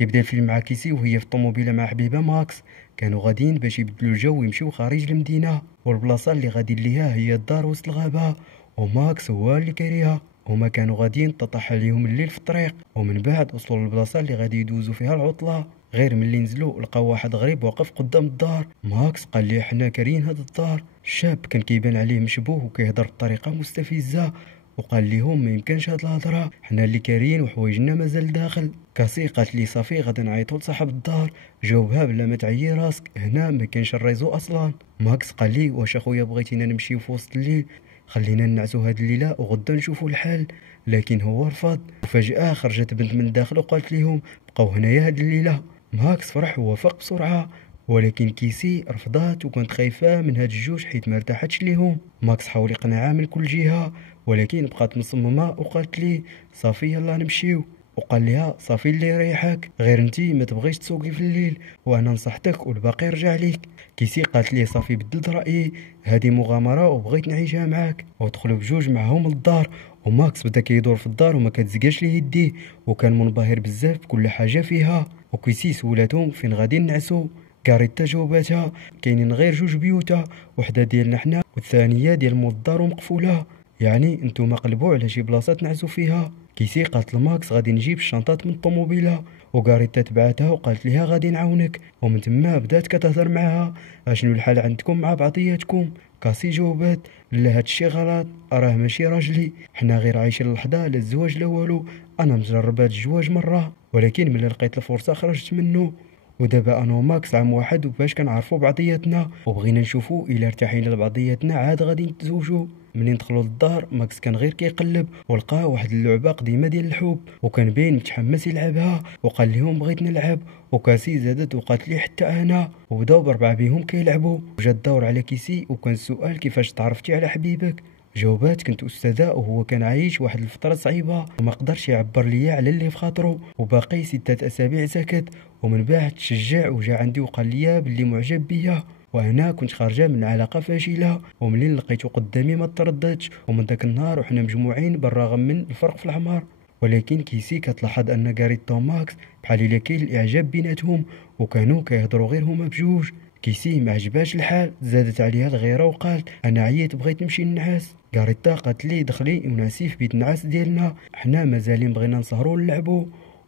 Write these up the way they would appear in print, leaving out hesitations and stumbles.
كيبدا الفيلم مع كيسي وهي في الطوموبيله مع حبيبه ماكس. كانوا غاديين باش يبدلوا الجو ويمشيو خارج المدينه، والبلاصه اللي غادي ليها هي الدار وسط الغابه، وماكس هو اللي كاريها. هما كانوا غاديين تطيح عليهم الليل في الطريق، ومن بعد وصلوا للبلاصه اللي غادي يدوزوا فيها العطله. غير ملي نزلوا لقاو واحد غريب واقف قدام الدار. ماكس قال ليه حنا كاريين هاد الدار. الشاب كان كيبان عليه مشبوه وكيهضر بطريقه مستفزه، وقال لهم ما يمكنش هاد الهضره، حنا اللي كاريين وحوايجنا مازال داخل. كاسي قالت لي صافي غادي نعيطوا لصاحب الدار. جاوبها بلا ما تعيي راسك، هنا ما كاينش الريزو اصلا. ماكس قال لي واش اخويا بغيتينا نمشيو في وسط الليل، خلينا ننعسوا هاد الليله وغدا نشوفوا الحال. لكن هو رفض. وفجاه خرجت بنت من الداخل وقالت لهم بقاو هنايا هاد الليله. ماكس فرح ووافق بسرعه، ولكن كيسي رفضات وكانت خايفه من هاد الجوج حيت ما ارتاحتش ليهم. ماكس حاول يقنعها من كل جهه، ولكن بقات مصممه وقالت لي صافي يلا نمشيو. وقال لها صافي اللي يريحك، غير انتي ما تبغيش تسوقي في الليل وانا نصحتك والباقي رجع ليك. كيسي قالت ليه صافي بدلت رايي، هذه مغامره وبغيت نعيشها معاك. ودخلوا بجوج معهم للدار، وماكس بدا كيدور في الدار وما كتزقاش ليه يديه، وكان منبهر بزاف بكل حاجه فيها. وكيسي سولاتهم فين غادي نعسو. كاريتا جاوباتها كاينين غير جوج بيوتا، وحده ديالنا حنا والثانيه ديال مول الدار ومقفوله، يعني نتوما قلبوا على شي بلاصه تنعسوا فيها. كيسي قالت لماكس غادي نجيب الشنطات من الطوموبيله، وكاريتا تبعتها وقالت ليها غادي نعاونك. ومن تما بدات كتهضر معاها اشنو الحال عندكم مع بعضياتكم. كاسي جاوبات لا هادشي غلط، راه ماشي راجلي، حنا غير عايشين اللحظه لا الزواج لا والو. انا مجرب هاد الزواج مره، ولكن ملي لقيت الفرصه خرجت منه. ودابا انا وماكس عام واحد وباش كنعرفوا بعضياتنا وبغينا نشوفوا الا ارتاحينا لبعضياتنا عاد غادي نتزوجوا. منين دخلوا للدار ماكس كان غير كيقلب ولقى واحد اللعبه قديمه ديال الحب، وكان باين متحمس يلعبها وقال لهم بغيت نلعب. وكاسي زادت وقالت لي حتى انا، وبداو بربعه بيهم كيلعبوا. وجا الدور على كيسي وكان السؤال كيفاش تعرفتي على حبيبك. جاوبات كنت استاذه وهو كان عايش واحد الفتره صعيبه وما قدرش يعبر ليا على اللي في خاطره، وباقي 6 اسابيع سكت. ومن بعد تشجع وجا عندي وقال لي باللي معجب بيا، وانا كنت خارجه من علاقه فاشله، ومنين لقيته قدامي ما ترددتش. ومن ذاك النهار وحنا مجموعين بالرغم من الفرق في العمر. ولكن كيسي كتلاحظ ان غاريتا وماكس بحال الا كاين الاعجاب بيناتهم، وكانوا كيهضروا غير هما بجوج. كيسي ما عجباش الحال، زادت عليها الغيره وقالت انا عييت بغيت نمشي ننعس. غاريتا قالت لي دخلي ونعسي في بيت النعاس ديالنا، حنا مازالين بغينا نسهروا ونلعبوا.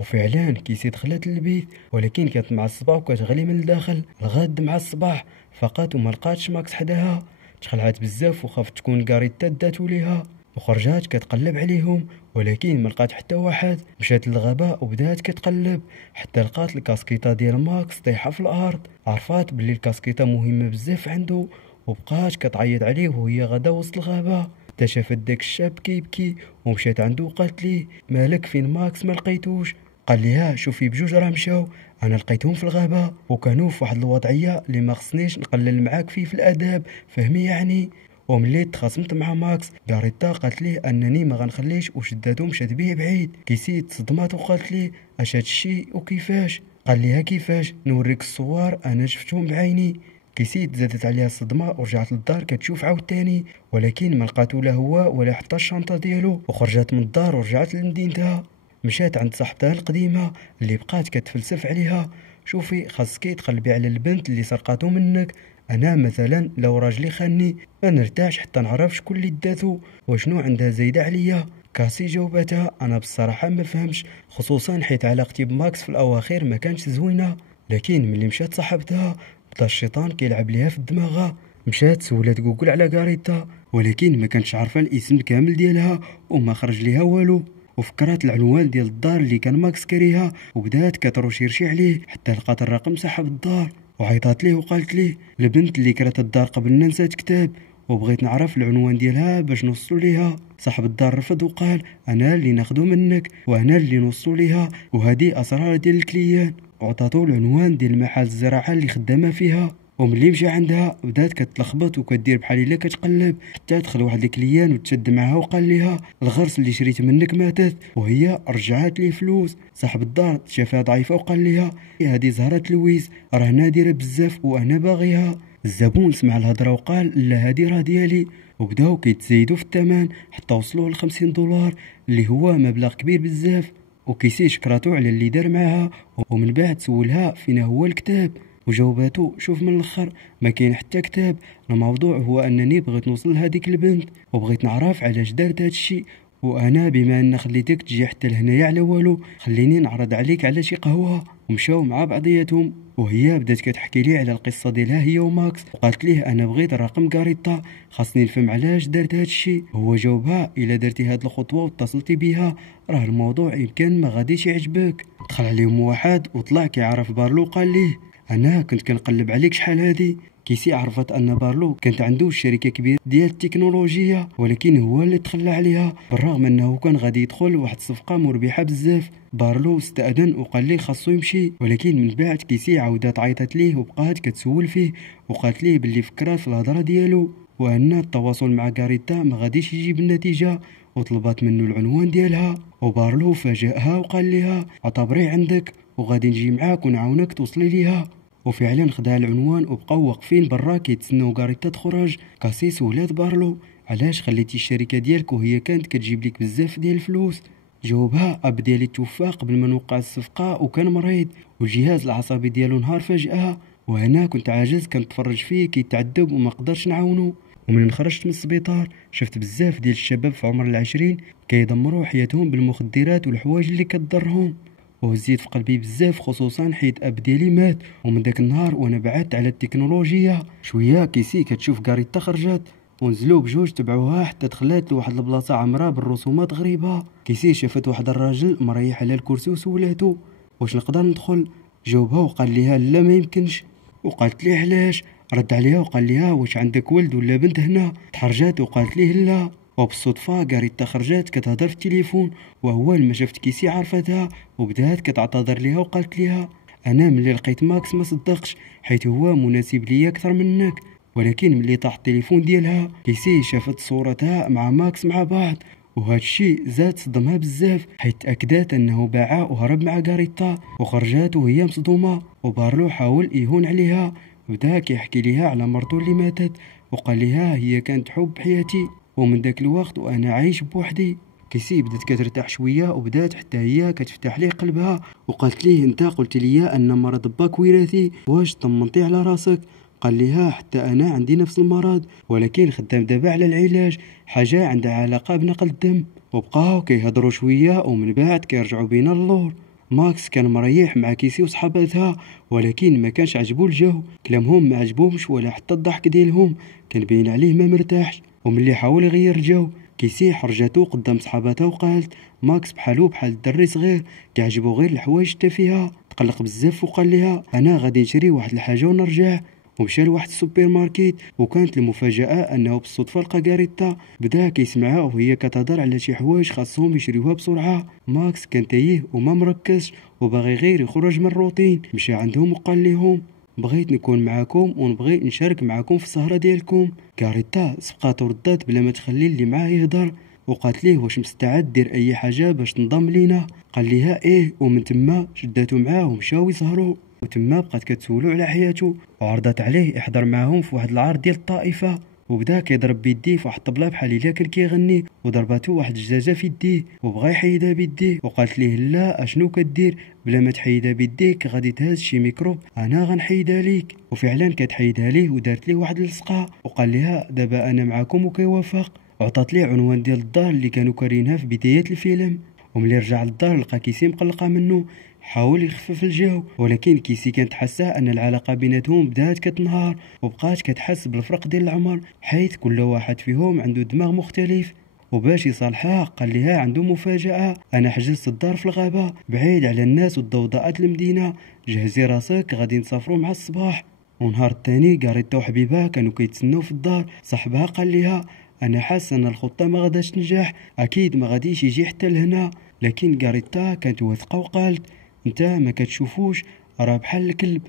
وفعلا كيسي دخلت للبيت، ولكن كانت معصبه وكتغلي من الداخل لغاد مع الصباح. فقط وما لقاتش ماكس حداها، تخلعت بزاف وخافت تكون غاريتا داتو ليها، وخرجات كتقلب عليهم ولكن ما لقات حتى واحد. مشات للغابه وبدات كتقلب حتى لقات الكاسكيطه ديال ماكس طايحه في الارض. عرفات بلي الكاسكيطه مهمه بزاف عنده، وبقات كتعيط عليه وهي غدا وسط الغابه. حتى شافت داك الشاب كيبكي ومشات عنده وقالت ليه مالك فين ماكس ما لقيتوش. قال ليها شوفي بجوج راه مشاو، انا لقيتهم في الغابه وكانوا في واحد الوضعيه اللي ما خصنيش نقلل معاك فيه في الاداب، فهمي يعني. وملي تخاصمت مع ماكس غاريتا قالت ليه انني ما غنخليش وشداتو مشات بيه بعيد. كيسي تصدمات وقالت ليه اش هادشي وكيفاش. قال ليها كيفاش نوريك الصور انا شفتهم بعيني. كيسي تزادت عليها الصدمه ورجعت للدار كتشوف عاوتاني، ولكن ما لقاتو لا هو ولا حتى الشنطه ديالو. وخرجت من الدار ورجعت لمدينتها. مشات عند صاحبتها القديمه اللي بقات كتفلسف عليها شوفي خاصك تقلبي على البنت اللي سرقاتو منك. انا مثلا لو راجلي خاني ما نرتاحش حتى نعرف شكون اللي داتو وشنو عندها زايده عليا. كاسي جاوبتها انا بصراحه ما فهمش، خصوصا حيت علاقتي بماكس في الاواخر ما كانش زوينه. لكن ملي مشات صاحبتها بدا الشيطان كيلعب ليها في دماغها. مشات سولات جوجل على غاريتا، ولكن ما كانتش عارفه الاسم كامل ديالها وما خرج ليها والو. وفكرات العنوان ديال الدار اللي كان ماكس كاريها وبدات كتروشيرشي عليه حتى لقات الرقم صاحب الدار. وعيطات ليه وقالت ليه البنت اللي كرات الدار قبلنا نسات كتاب وبغيت نعرف العنوان ديالها باش نوصلوا ليها. صاحب الدار رفض وقال انا اللي ناخذو منك وانا اللي نوصلوا ليها، وهذه اسرار ديال الكليان. وعطاتو العنوان ديال محل الزراعه اللي خدامه فيها. وملي مشى عندها بدات كتلخبط وكدير بحال الا كتقلب حتى دخل واحد الكليان وتشد معها وقال ليها الغرس اللي شريت منك ماتت، وهي رجعات ليه فلوس. صاحب الدار شافها ضعيفه وقال ليها هذه زهره لويس راه نادره بزاف وانا باغيها. الزبون سمع الهضره وقال لا هذه راه ديالي، وبداو كيتزايدوا في الثمن حتى وصلوا ل$50 اللي هو مبلغ كبير بزاف. وكيسي شكراتو على اللي دار معاها، ومن بعد سولها فينا هو الكتاب، وجاوباتو شوف من الاخر ما كاين حتى كتاب، الموضوع هو انني بغيت نوصل لهذيك البنت وبغيت نعرف علاش دارت هذا الشيء، وانا بما ان خليتك تجي حتى لهنايا على والو خليني نعرض عليك على شي قهوه. ومشاو مع بعضياتهم، وهي بدات كتحكي لي على القصه ديالها هي وماكس، وقالت ليه انا بغيت رقم كاريتا خاصني نفهم علاش دارت هذا الشيء. هو جاوبها الا درتي هاد الخطوه واتصلتي بها راه الموضوع يمكن ما غاديش يعجبك. دخل عليهم واحد وطلع كيعرف بارلو، قال ليه انا كنت كنقلب عليك شحال هادي. كيسي عرفت ان بارلو كانت عنده شركه كبيره ديال التكنولوجيا، ولكن هو اللي تخلى عليها بالرغم انه كان غادي يدخل لواحد الصفقه مربحه بزاف. بارلو استأذن وقال ليه خاصو يمشي، ولكن من بعد كيسي عاودت عيطت ليه وبقات كتسول فيه، وقالت ليه باللي فكرات في الهضره ديالو وان التواصل مع كاريتا ما غاديش يجيب النتيجه، وطلبات منه العنوان ديالها. وبارلو فاجأها وقال لها اعتبري عندك وغادي نجي معاك ونعاونك توصلي ليها. وفعلا خدها العنوان وبقاو واقفين برا كيتسناو كاريتا تخرج. كاسيس ولاد بارلو علاش خليتي الشركه ديالك وهي كانت كتجيب لك بزاف ديال الفلوس؟ جاوبها اب ديالي توفى قبل ما نوقع الصفقه وكان مريض والجهاز العصبي ديالو نهار فجاه، وانا كنت عاجز كنتفرج فيه كيتعذب وما قدرش نعاونو. ومن خرجت من السبيطار شفت بزاف ديال الشباب في عمر العشرين كيدمروا حياتهم بالمخدرات والحوايج اللي كتضرهم، وهزيت في قلبي بزاف خصوصا حيت اب ديالي مات. ومن داك النهار وانا بعدت على التكنولوجيا شويه. كيسي كتشوف كاريتا خرجت ونزلوا بجوج تبعوها حتى دخلت لواحد البلاصه عمرها بالرسومات غريبه. كيسي شافت واحد الراجل مريح على الكرسي وسولاتو واش نقدر ندخل، جاوبها وقال ليها لا ما يمكنش. وقالت ليه علاش؟ رد عليها وقال ليها واش عندك ولد ولا بنت هنا؟ تحرجات وقالت ليه لا. وبالصدفه كاريتا خرجت كتهضر في التليفون، واول ما شافت كيسي عرفتها وبدات كتعتذر ليها وقالت ليها انا ملي لقيت ماكس ما صدقش حيت هو مناسب ليا اكثر منك. ولكن ملي طاح التليفون ديالها كيسي شافت صورتها مع ماكس مع بعض، وهذا الشيء زاد صدمها بزاف حيت تاكدت انه باعها وهرب مع كاريتا. وخرجت وهي مصدومه، وبارلو حاول يهون عليها بدا كيحكي ليها على مرتو اللي ماتت، وقال لها هي كانت حب حياتي ومن داك الوقت وانا عايش بوحدي. كيسي بدات كترتاح شويه وبدات حتى هي كتفتح ليه قلبها، وقالت ليه انت قلت لي ان مرض باك وراثي، واش طمنتي على راسك؟ قال لها حتى انا عندي نفس المرض ولكن خدام دابا على العلاج، حاجه عندها علاقه بنقل الدم. وبقاو كيهضروا شويه ومن بعد كيرجعوا بينا اللور. ماكس كان مريح مع كيسي وصحاباتها ولكن ما كانش عجبو الجو، كلامهم ما عجبوهمش ولا حتى الضحك ديالهم كان باين عليه ما مرتاحش. وملي حاول يغير الجو كيسي حرجاتو قدام صحاباتها وقالت ماكس بحالو بحال الدري صغير كيعجبو غير الحوايج التافهه. تقلق بزاف وقال لها انا غادي نشري واحد الحاجه ونرجع. ومشى لواحد السوبر ماركت وكانت المفاجاه انه بالصدفه لقى كاريتا بدا كيسمعها وهي كتهضر على شي حوايج خاصهم يشريوها بسرعه. ماكس كان تايه وما مركزش وباغي غير يخرج من الروتين، مشى عندهم وقال لهم بغيت نكون معاكم ونبغي نشارك معاكم في السهره ديالكم. كاريتا سبقات وردات بلا ما تخلي اللي معاه يهضر، وقالت ليه واش مستعد دير اي حاجه باش تنضم لينا؟ قال ليها ايه. ومن تما شداتو معاه ومشاو يسهروا، وتما بقات كتسولو على حياته وعرضت عليه يحضر معاهم في واحد العرض ديال الطائفه، وبدا كيضرب بيديه في واحد الطبله بحال الا كان كيغني، وضرباتو واحد الجزاجه في يديه وبغى يحيدها بيديه. وقالت ليه لا اشنو كدير؟ بلا ما تحيدها بيديك غادي تهز شي ميكروب انا غنحيدها ليك. وفعلا كتحيدها ليه ودارت ليه واحد اللصقه، وقال لها دابا انا معاكم وكيوافق. وعطات ليه عنوان ديال الدار اللي كانوا كارينها في بدايه الفيلم. وملي رجع للدار لقى كيسي مقلقه منه، حاول يخفف الجو ولكن كيسي كانت حاسه ان العلاقه بيناتهم بدات كتنهار، وبقات كتحس بالفرق ديال العمر حيث كل واحد فيهم عنده دماغ مختلف. وباش يصالحها قال لها عنده مفاجاه، انا حجزت الدار في الغابه بعيد على الناس والضوضاءات المدينه، جهزي راسك غادي نسافروا مع الصباح. ونهار الثاني كاريتا وحبيبها كانوا كيتسناو في الدار. صاحبها قال لها انا حاسه ان الخطه ما غاداش تنجح، اكيد ما غاديش يجي حتى لهنا. لكن كاريتا كانت واثقه وقالت انت ما كتشوفوش راه بحال الكلب،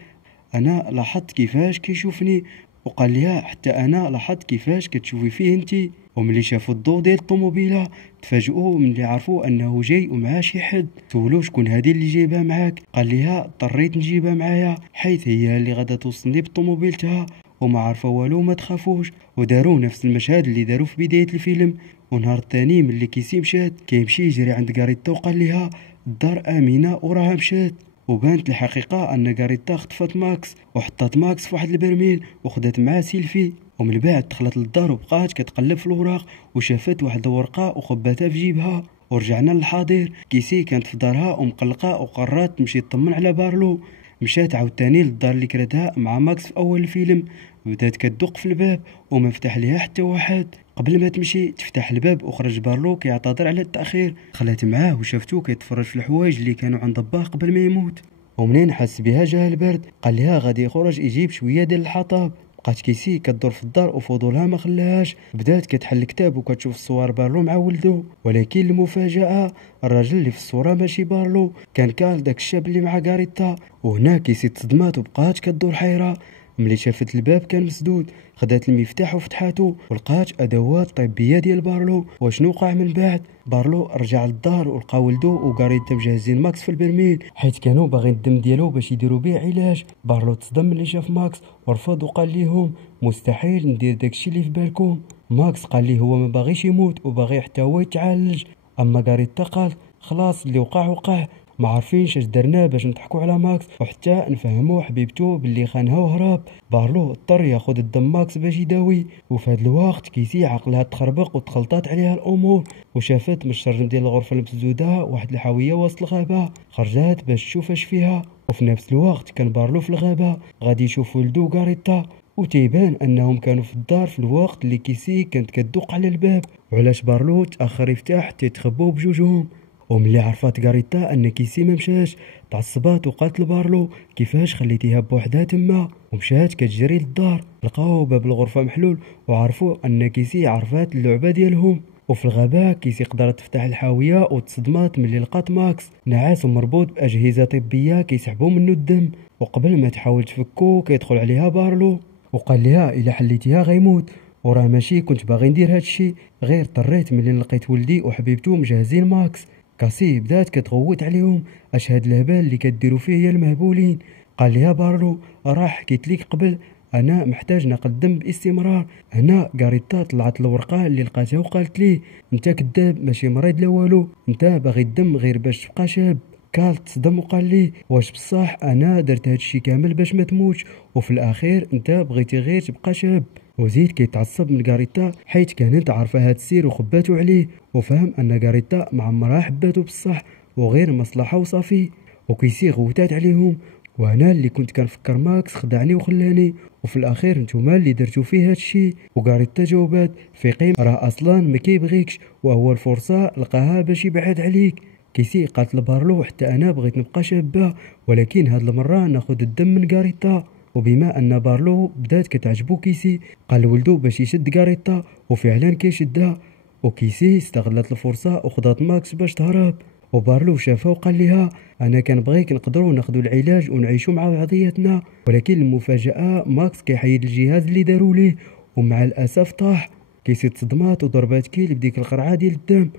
انا لاحظت كيفاش كيشوفني. وقال لها حتى انا لاحظت كيفاش كتشوفي فيه انتي. وملي شافوا الضوء ديال الطوموبيله تفاجئوا ملي عرفوا انه جاي ومعاه شي حد. سولوه شكون هذه اللي جايبها معاك؟ قال لها اضطريت نجيبها معايا حيث هي اللي غادا توصلني بالطوموبيلتها وما عارفه والو. ما تخافوش. وداروا نفس المشهد اللي داروا في بدايه الفيلم. ونهار الثاني ملي كيسي مشات كيمشي يجري عند كاريتا وقال لها الدار آمنة وراها مشات. وبانت الحقيقة أن غاريتا خطفت ماكس وحطات ماكس في واحد البرميل وخدات معاه سيلفي، ومن بعد دخلت للدار وبقات كتقلب في الوراق وشافت واحد الورقة وخباتها في جيبها. ورجعنا للحاضر، كيسي كانت في دارها ومقلقة وقررت تمشي تطمن على بارلو. مشات عاوتاني للدار اللي كراتها مع ماكس في أول الفيلم، بدات كتدق في الباب وما فتح ليها حتى واحد. قبل ما تمشي تفتح الباب وخرج بارلو كيعتذر على التأخير. دخلت معاه وشافتو كيتفرج في الحوايج اللي كانوا عند باه قبل ما يموت، ومنين حس بها جاه البرد قال لها غادي يخرج يجيب شويه ديال الحطب. بقات كيسي كدور في الدار وفضولها ما خلاهاش، بدات كتحل الكتاب وكتشوف الصور بارلو مع ولدو. ولكن المفاجأة، الراجل اللي في الصورة ماشي بارلو، كان كارل داك الشاب اللي مع غاريتا. وهنا كيسي تصدمات وبقات كدور حيرة. ملي شافت الباب كان مسدود، خدات المفتاح وفتحاتو ولقات ادوات طبيه ديال بارلو. وشنو وقع من بعد؟ بارلو رجع للدار ولقى ولدو وغاريتا مجهزين ماكس في البرميل، حيت كانوا باغيين الدم ديالو باش يديروا به علاج. بارلو تصدم ملي شاف ماكس ورفض وقال ليهم مستحيل ندير داكشي اللي في بالكم. ماكس قال ليه هو ما باغيش يموت وباغي حتى هو يتعالج. اما غاريتا قال خلاص اللي وقع وقع، ما عارفينش اش درنا باش نضحكوا على ماكس وحتى نفهموا حبيبته باللي خانها وهرب. بارلو اضطر ياخذ الدم ماكس باش يداوي، وفي هذا الوقت كيسي عقلها تخربق وتخلطات عليها الامور، وشافت من الشرجم ديال الغرفه المسدوده واحد الحاويه وسط الغابه. خرجت باش تشوف اش فيها، وفي نفس الوقت كان بارلو في الغابه غادي يشوف ولدو غاريتا. وتيبان انهم كانوا في الدار في الوقت اللي كيسي كانت كدق على الباب. وعلاش بارلو تاخر يفتح حتى يتخبوا بجوجهم. وملي عرفات غاريتا ان كيسي ما مشاش، تعصبات وقالت لبارلو كيفاش خليتيها بوحدها تما، ومشات كتجري للدار. لقاو باب الغرفه محلول وعرفوا ان كيسي عرفات اللعبه ديالهم. وفي الغابه كيسي قدرت تفتح الحاويه وتصدمات ملي لقات ماكس نعاس ومربوط باجهزه طبيه كيسحبوا منه الدم. وقبل ما تحاول تفكو كيدخل عليها بارلو وقال لها الا حليتيها غيموت، وراه ماشي كنت باغي ندير هادشي، غير اضطريت ملي لقيت ولدي وحبيبته مجهزين ماكس. كاسي بدات كتغوت عليهم اش هاد الهبال اللي كديروا فيه يا المهبولين. قال لها بارلو راه حكيت لك قبل، انا محتاج نقل الدم باستمرار. هنا غاريتا طلعت الورقه اللي لقاتها وقالت ليه انت كذاب ماشي مريض لا والو، انت باغي الدم غير باش تبقى شاب. كارل تصدم وقال ليه واش بصح انا درت هادشي كامل باش ما تموتش، وفي الاخير انت بغيتي غير تبقى شاب. وزيد كيتعصب من غاريتا حيت كانت عارفه هاد السير وخباتو عليه، وفهم ان غاريتا ما عمرها حباتو بصح وغير مصلحه وصافي. وكيسي غوتات عليهم وانا اللي كنت كنفكر ماكس خدعني وخلاني، وفي الاخير نتوما اللي درتو فيه هادشي. وغاريتا جاوبات في قيم راه اصلا ما كيبغيكش وهو الفرصه لقاها باش يبعد عليك. كيسي قالت لبارلو حتى انا بغيت نبقى شابه، ولكن هاد المره ناخذ الدم من غاريتا. وبما ان بارلو بدات كتعجبو كيسي قال لولدو باش يشد غاريتا، وفعلا كيشدها. وكيسي استغلت الفرصه وخدات ماكس باش تهرب. وبارلو شافها وقال لها انا كنبغيك نقدروا ناخذوا العلاج ونعيشوا مع بعضياتنا. ولكن المفاجاه ماكس كيحيد الجهاز اللي داروا ليه ومع الاسف طاح. كيسي تصدمات وضربات كيل بديك القرعه ديال الدم،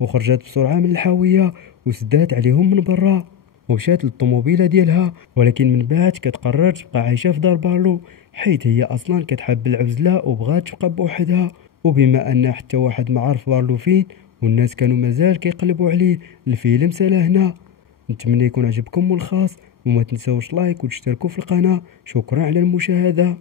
وخرجت بسرعه من الحاويه وسدات عليهم من برا ومشات للطوموبيله ديالها. ولكن من بعد كتقرر تبقى عايشه في دار بارلو حيت هي اصلا كتحب العزله وبغات تبقى بوحدها. وبما ان حتى واحد ما عارف بارلو فين والناس كانوا مازال كيقلبوا عليه، الفيلم سالا هنا. نتمنى يكون عجبكم الخاص، وما تنساوش لايك وتشتركوا في القناه. شكرا على المشاهده.